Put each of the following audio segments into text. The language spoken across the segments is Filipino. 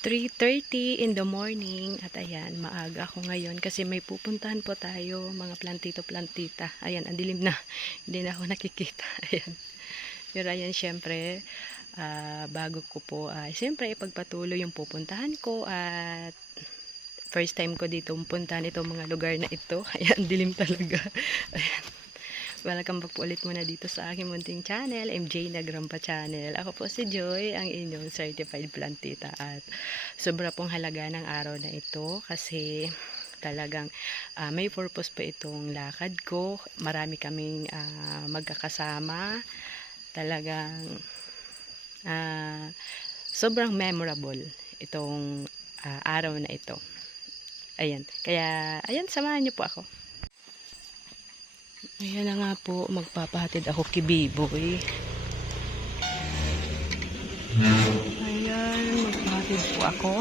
3:30 in the morning at ayan, maaga ako ngayon kasi may pupuntahan po tayo mga plantito-plantita. Ayan, ang dilim na, hindi na ako nakikita. Ayan. Pero ayan, syempre, bago ko po, syempre ipagpatuloy yung pupuntahan ko at first time ko dito puntahan itong mga lugar na ito. Ayan, dilim talaga. Ayan. Welcome back po ulit muna dito sa aking munting channel, MJ Nagrampa Channel. Ako po si Joy, ang inyong certified plantita at sobra pong halaga ng araw na ito kasi talagang may purpose po itong lakad ko. Marami kaming magkakasama. Talagang sobrang memorable itong araw na ito. Ayan, kaya ayan, samahan niyo po ako. Ayan na nga po, magpapahatid ako kay Biboy. Ayan, magpapahatid po ako.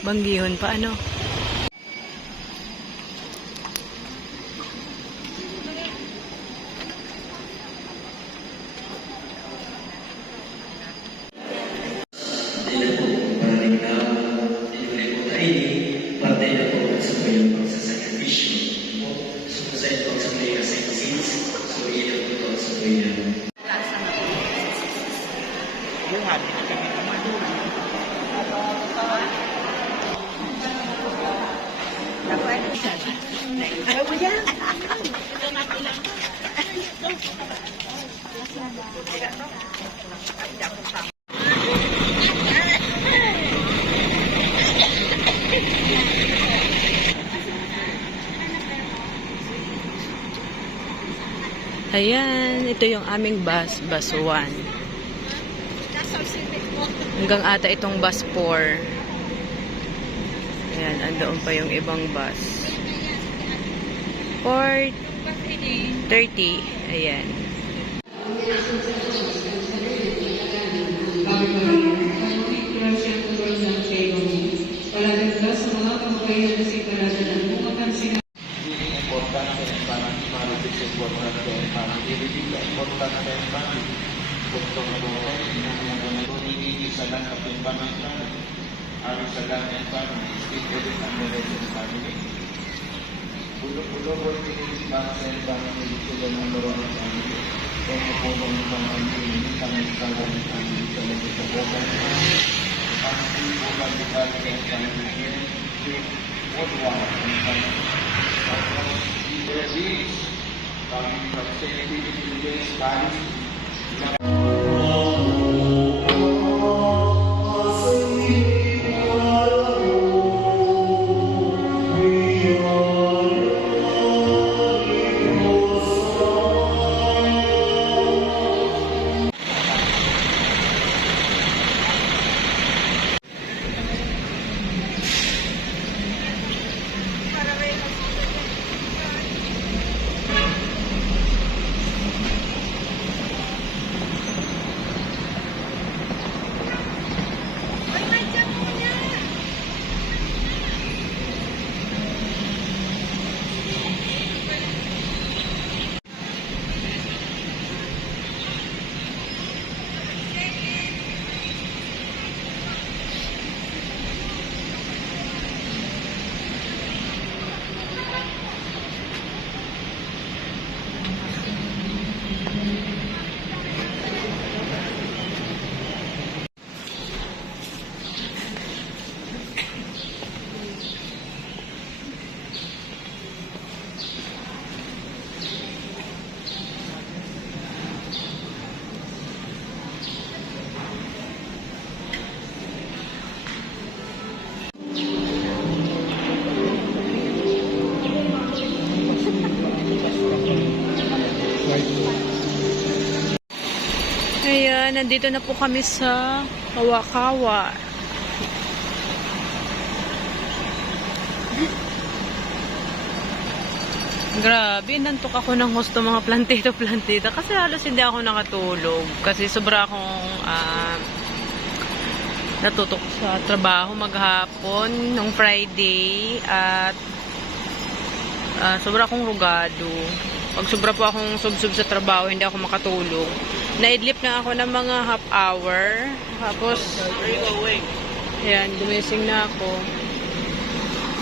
Banggihon pa ano? Ayan, ito yung aming bus 1. Hanggang ata itong bus 4. Ayan, andoon pa yung ibang bus. 4:30. Ayan. Ayan, nandito na po kami sa Kawakawa. Grabe, nantok ako ng gusto mga plantito-plantita kasi halos hindi ako nakatulog kasi sobra akong natutok sa trabaho maghapon nung Friday at sobra akong rugado. Pag sobra po akong sub-sub sa trabaho, hindi ako makatulog. Naidlip na ako ng mga half hour. Tapos, ayan, gumising na ako.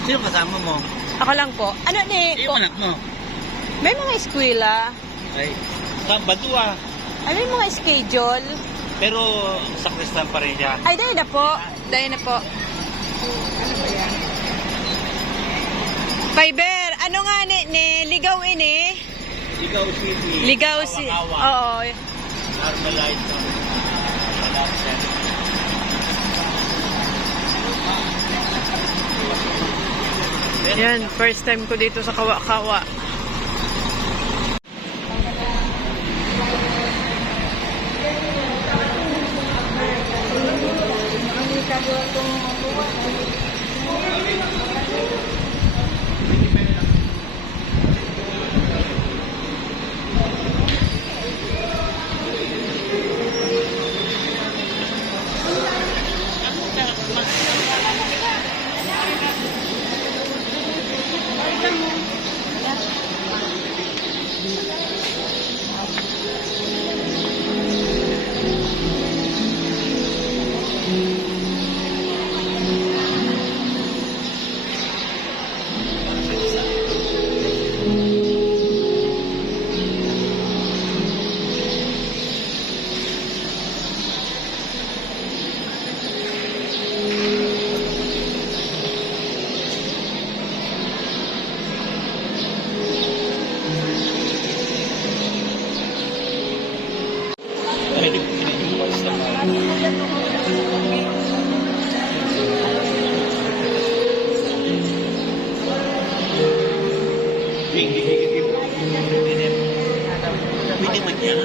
Sino kasama mo? Ako lang po. Ano ni? Yung anak mo? May mga eskwela. Ay, badua. Ano yung mga schedule? Pero sakristan pa rin siya. Ay, dahil na po. Dahil na po. Ano ba yan? Fiber, ano nga ni Ligaw ini? Ligaw City. Ligaw si... Oo. Armalite. Yan, first time ko dito sa Kawa-Kawa. Pwede man yan.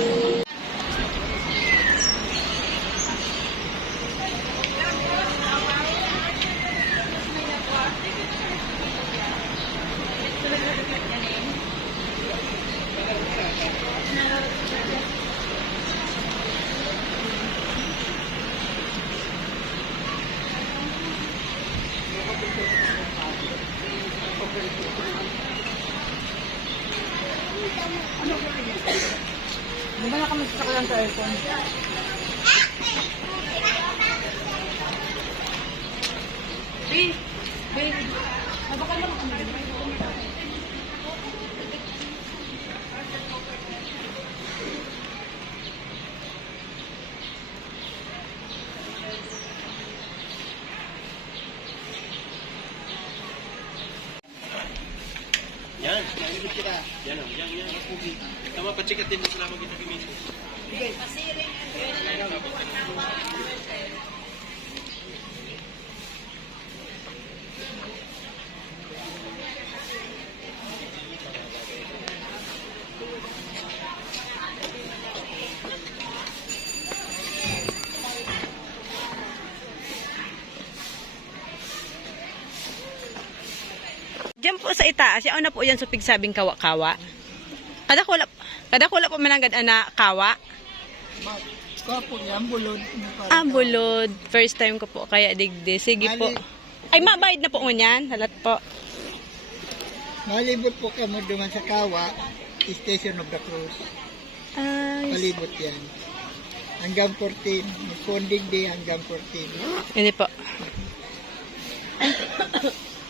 Di ba na kami sasakyan sa aircon? Yan, nalilip kita. Yan, yan. Tama, pachikat din mo sila mag-itakimisyo. Diyan po sa itaas, yaon na po yan sa pigsabing Kawa-Kawa. Kada ko wala po mananggad ana kawa. Kapo yan, bulod. Ah, bulod. First time ko po kaya digdi. Sige po. Ay, mabayad na po ngunyan. Halat po. Malibot po kamo duman sa Kawa, Station of the Cruz. Ay, Malibot yan. Hanggang 14. Funding day hanggang 14. hindi po.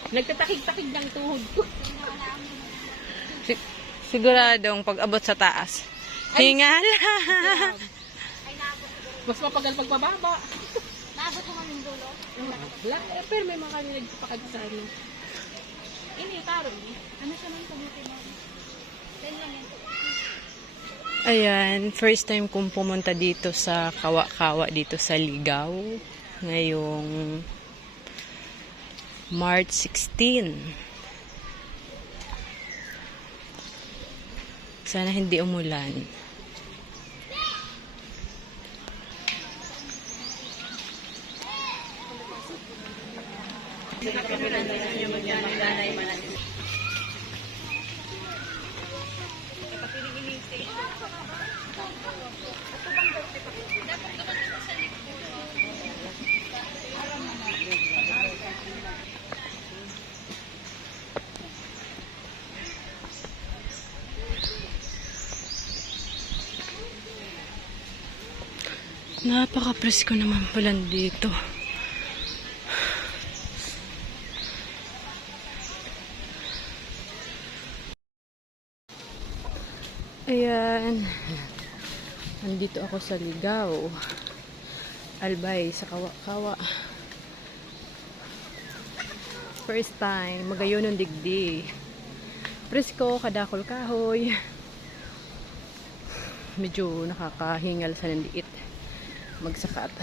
Nagtatakig-takig ng tuhod ko. Siguradong pag abot sa taas. Hingal. Mas mapagal pagbababa. Naabot mo kami yung dulo? Pero may mga kami nagpapakad sa ano. Ini, taro. Ano siya nang kabuti mo? 10 lang yan. Ayan, first time kong pumunta dito sa Kawa-Kawa, dito sa Ligaw. Ngayong March 16. Sana hindi umulan. Napaka-presko naman pala dito. Ayan. Nandito ako sa Ligao. Albay sa Kawa-Kawa. First time, magayon ng digdi. Presko, kadakol kahoy. Medyo nakakahingal sa nandiit. Magsakat.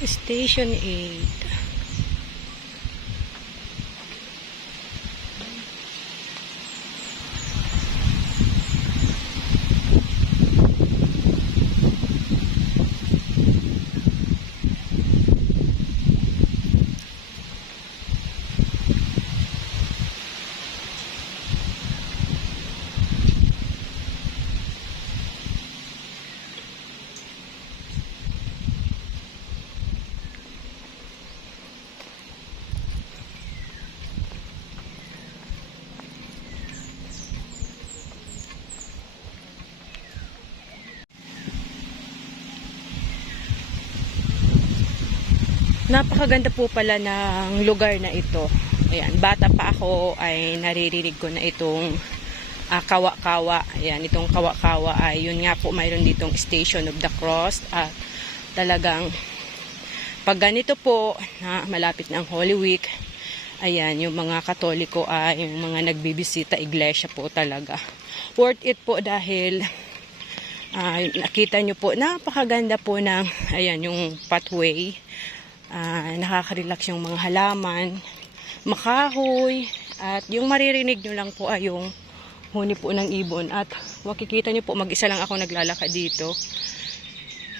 Station 8. Napakaganda po pala ng lugar na ito. Ayan, bata pa ako ay naririnig ko na itong Kawa-Kawa. Ayan, itong Kawa-Kawa ay yun nga po mayroon ditong Station of the Cross. At talagang pag ganito po na malapit ng Holy Week, ayan, yung mga Katoliko ay yung mga nagbibisita iglesia po talaga. Worth it po dahil nakita nyo po, napakaganda po ng ayan, yung pathway. Nakaka-relax yung mga halaman, makahoy, at yung maririnig nyo lang po ay yung huni po ng ibon. At makikita nyo po, mag-isa lang ako naglalakad dito.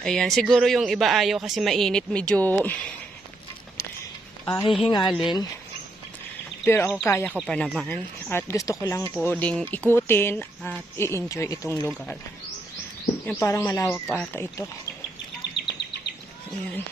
Ayan, siguro yung iba ayaw kasi mainit, medyo hihingalin. Pero ako kaya ko pa naman. At gusto ko lang po ding ikutin at i-enjoy itong lugar. Yan, parang malawak pa ata ito. Ayan.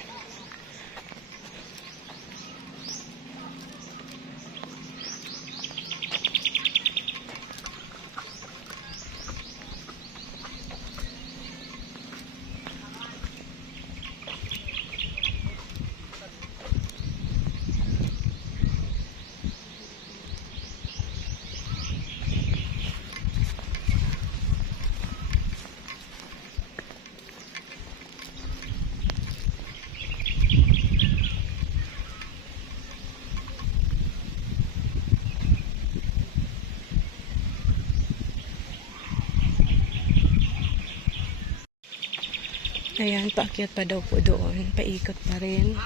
Ayan, paakyat pa daw po doon. Paikot pa rin.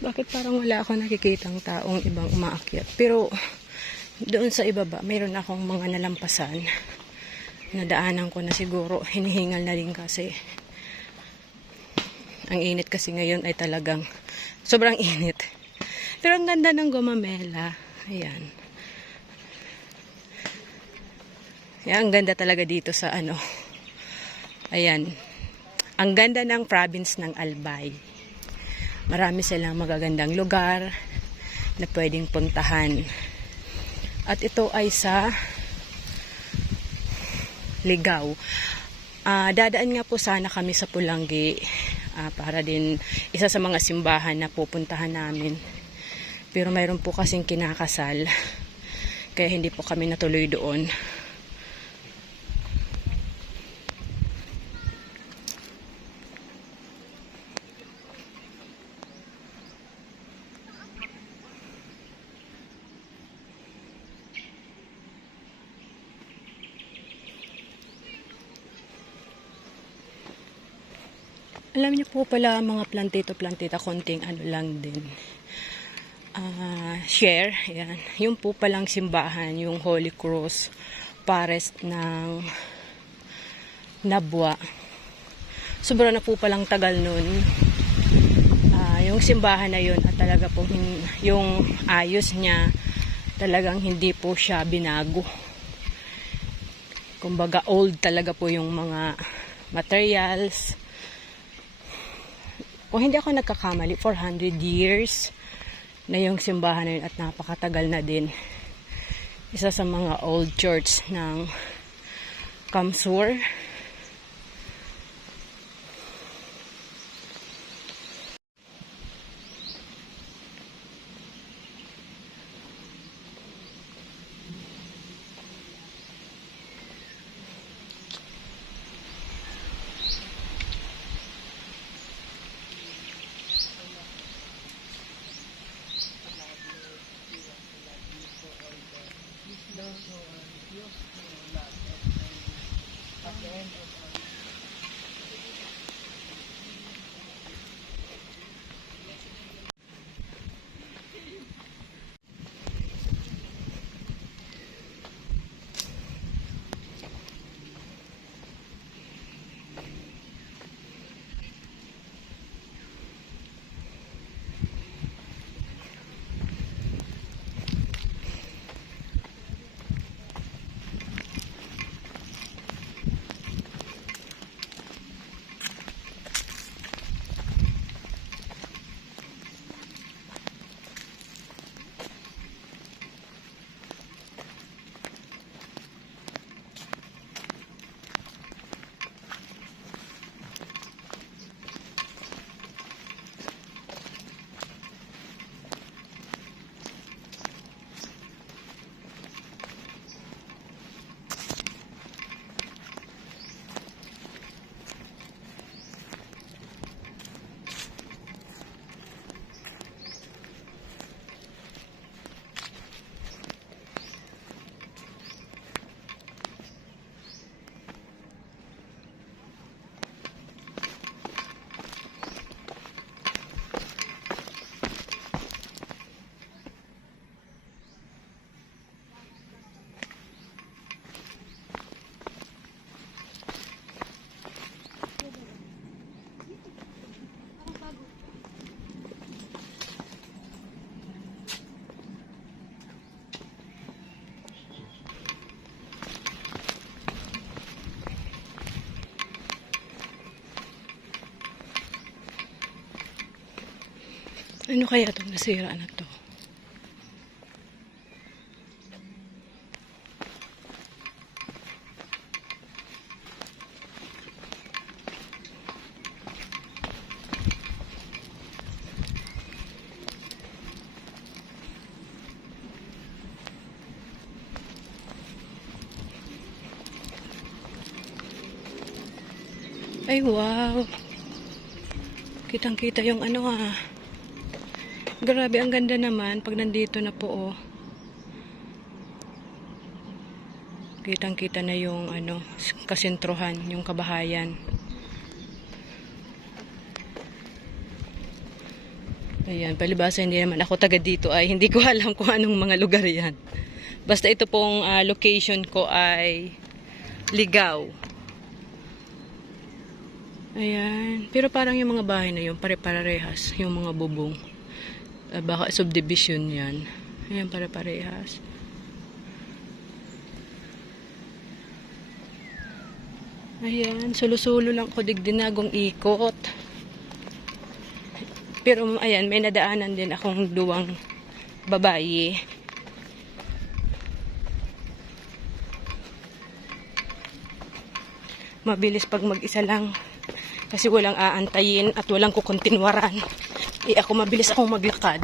Bakit parang wala ako nakikitang taong ibang umaakyat? Pero doon sa ibaba, mayroon akong mga nalampasan. Nadaanan ko na siguro. Hinihingal na rin kasi. Ang init kasi ngayon ay talagang sobrang init. Pero ang ganda ng Gumamela. Ayan. Ayan, ang ganda talaga dito sa ano. Ayan. Ang ganda ng province ng Albay. Marami silang magagandang lugar na pwedeng puntahan. At ito ay sa Ligao. Dadaan nga po sana kami sa Pulangi para din isa sa mga simbahan na pupuntahan namin. Pero mayroon po kasing kinakasal. Kaya hindi po kami natuloy doon. Alam niyo po pala mga plantito-plantita, konting ano lang din. Share, yan. Yung po palang simbahan, yung Holy Cross Pares ng Nabwa. Sobra na po palang tagal nun. Yung simbahan na yun at talaga po yung ayos niya talagang hindi po siya binago. Kumbaga old talaga po yung mga materials. Kung hindi ako nagkakamali, 400 years na yung simbahan na yun at napakatagal na din. Isa sa mga old church ng Kamsur. Ano kaya itong nasira na to? Ay, wow. Kitang-kita yung ano Grabe, ang ganda naman pag nandito na po, oh. Kitang-kita na yung kasentruhan, yung kabahayan. Ayan, palibasa hindi naman ako taga dito ay hindi ko alam kung anong mga lugar yan. Basta ito pong location ko ay Ligaw. Ayan. Pero parang yung mga bahay na yun, pare-parehas. Yung mga bubong. Baka subdivision yan. Ayan, pare-parehas. Ayan, sulo-sulo lang ko digdinagong ikot. Pero ayan, may nadaanan din akong duwang babae. Mabilis pag mag-isa lang. Kasi walang aantayin at walang kukontinwaran. Ako mabilis akong maglakad.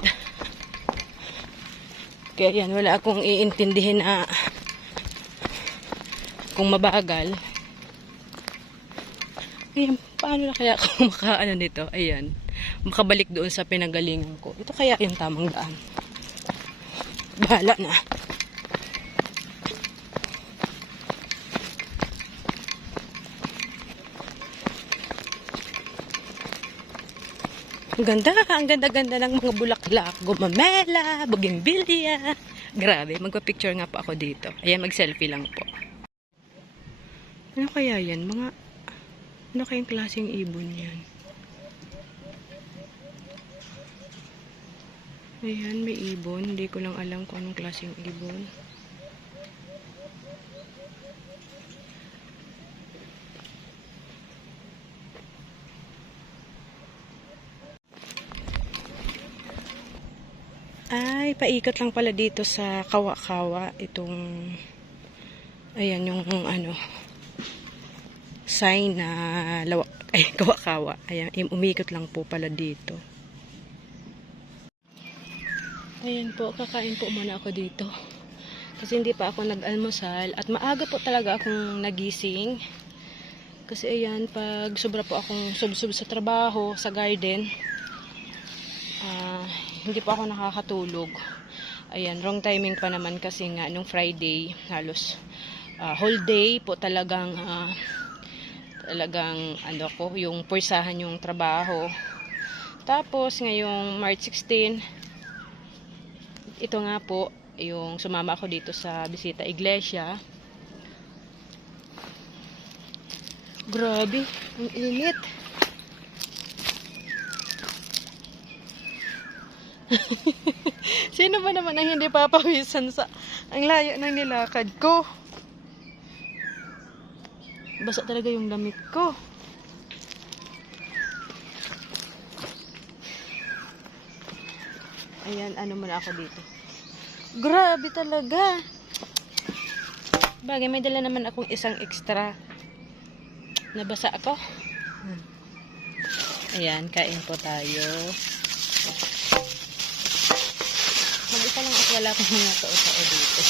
Kaya yan, wala akong iintindihin na kung mabagal. Ayan, paano na kaya ako makaano nito? Ayan. Makabalik doon sa pinagalingan ko. Ito kaya yung tamang daan. Bahala na. Ang ganda-ganda ng mga bulaklak. Gumamela, bougainvillea. Grabe, magpa-picture nga po ako dito. Ayan, mag-selfie lang po. Ano kaya yan? Ano kayang klaseng ibon yan? Ayan, may ibon. Hindi ko lang alam kung anong klaseng ibon. Ay, paikot lang pala dito sa Kawa-Kawa. Itong, ayan, yung ano, sign na Kawa-Kawa. Ayan, umikot lang po pala dito. Ayan po, kakain po muna ako dito. Kasi hindi pa ako nag-almusal. At maaga po talaga akong nagising. Kasi ayan, pag sobra po akong sub-sub sa trabaho, sa garden, hindi pa ako nakakatulog. Ayan, wrong timing pa naman kasi nga nung Friday, halos whole day po talagang yung pursahan yung trabaho. Tapos ngayong March 16, ito nga po, yung sumama ako dito sa bisita iglesia. Grabe, ang init. Sino ba naman ang hindi papawisan sa ang layo ng nilakad ko? Basa talaga yung damit ko. Ayan, ano muna ako dito. Grabe talaga. Bagay, may dala naman akong isang extra. Nabasa ako. Ayan, kain po tayo. Mag-isa lang at wala akong mga tao-tao dito.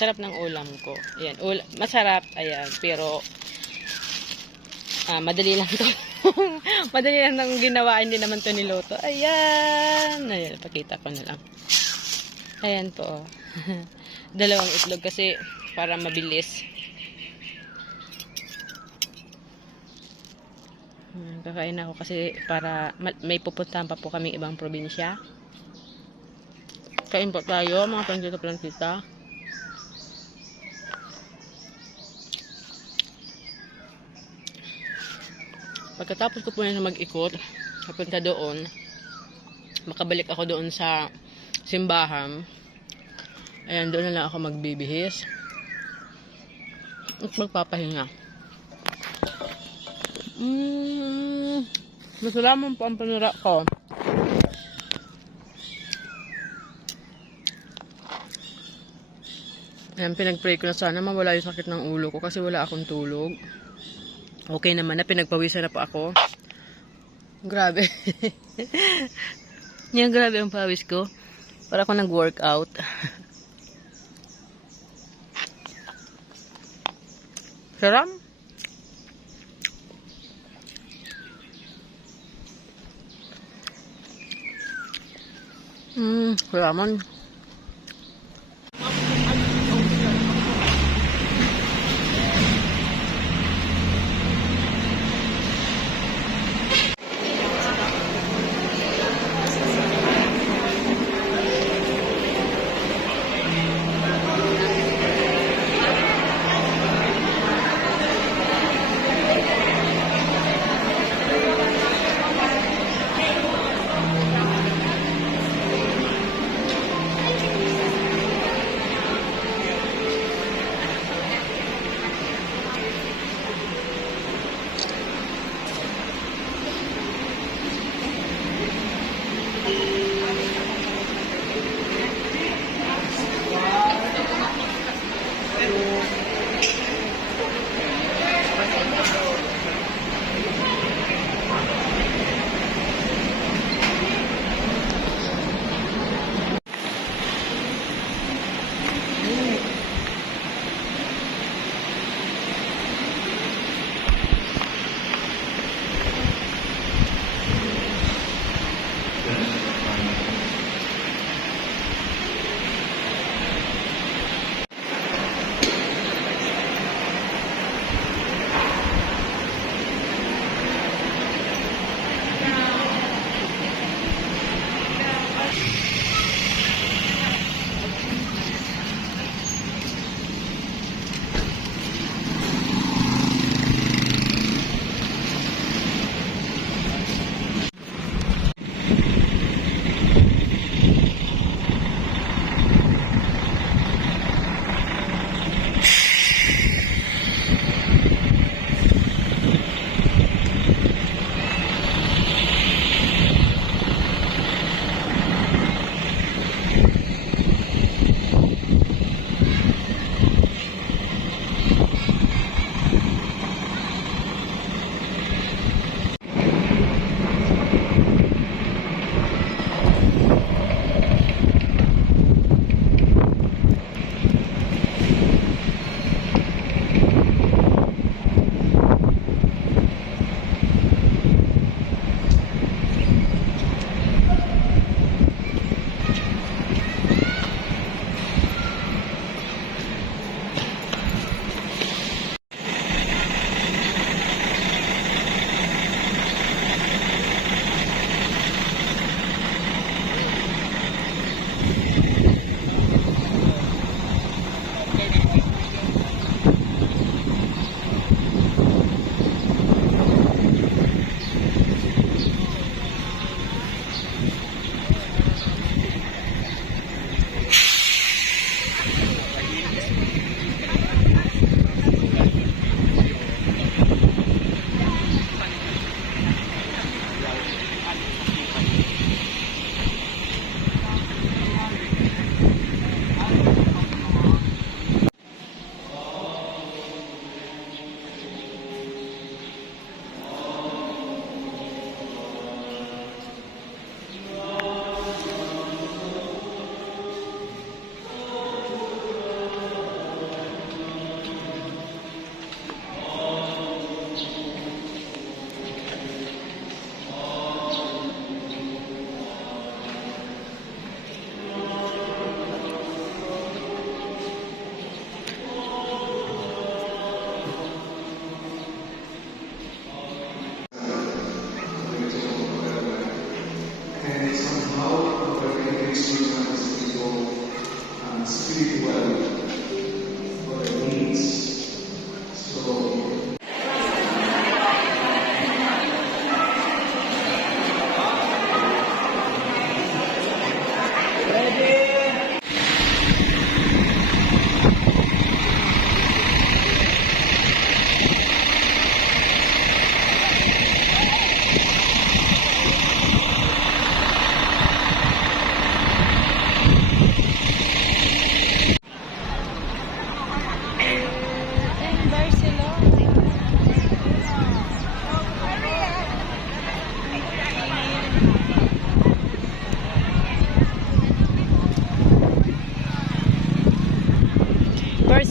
Sarap ng ulam ko. Ayan, masarap. Ayan, pero madali lang to. Madali lang nang ginawa. Hindi naman to niluto. Ayan. Ayan, pakita ko na lang. Ayan po. Oh. Dalawang itlog kasi para mabilis. Kakain ako kasi para may pupuntahan pa po kaming ibang probinsya. Kain po tayo mga plantita. Pagkatapos ko po na mag-ikot, papunta doon, makabalik ako doon sa simbahan. Ayan, doon na lang ako magbibihis at magpapahinga. Masalaman po ang panira ko. Ayan, pinag-pray ko na sana mawala yung sakit ng ulo ko kasi wala akong tulog. Okay naman na, pinagpawisan na po ako. Grabe. Yan, grabe ang pawis ko. Para ako nag-workout. Sarap. Ramen.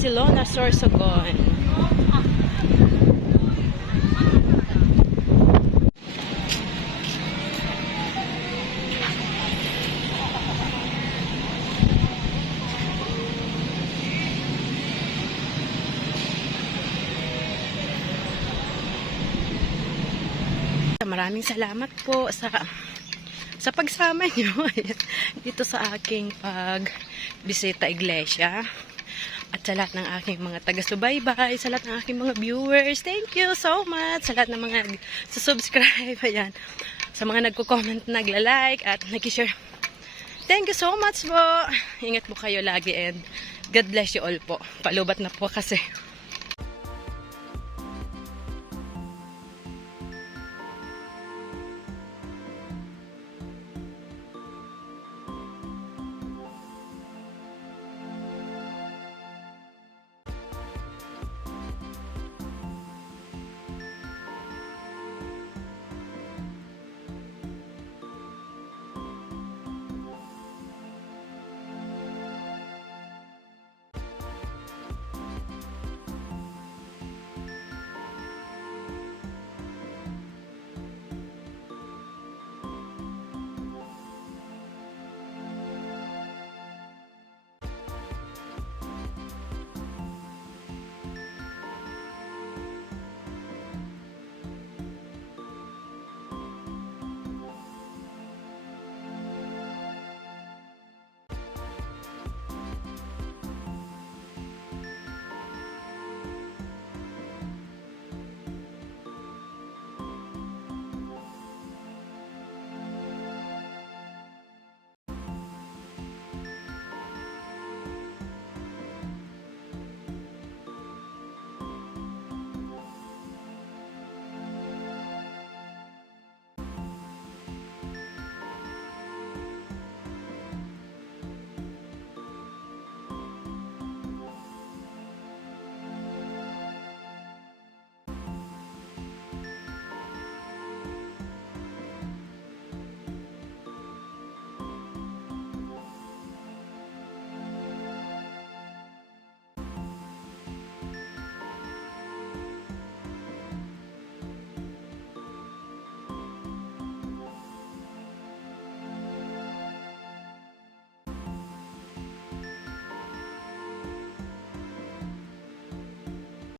Barcelona, Sorsogon. Maraming salamat po sa pagsama niyo dito sa aking pagbisita iglesia at sa lahat ng aking mga taga-subaybay, sa lahat ng aking mga viewers. Thank you so much sa lahat ng mga subscribe, ayan, sa mga nagko-comment, nagla-like at nag-share. Thank you so much po. Ingat po kayo lagi and God bless you all po. Palubat na po kasi.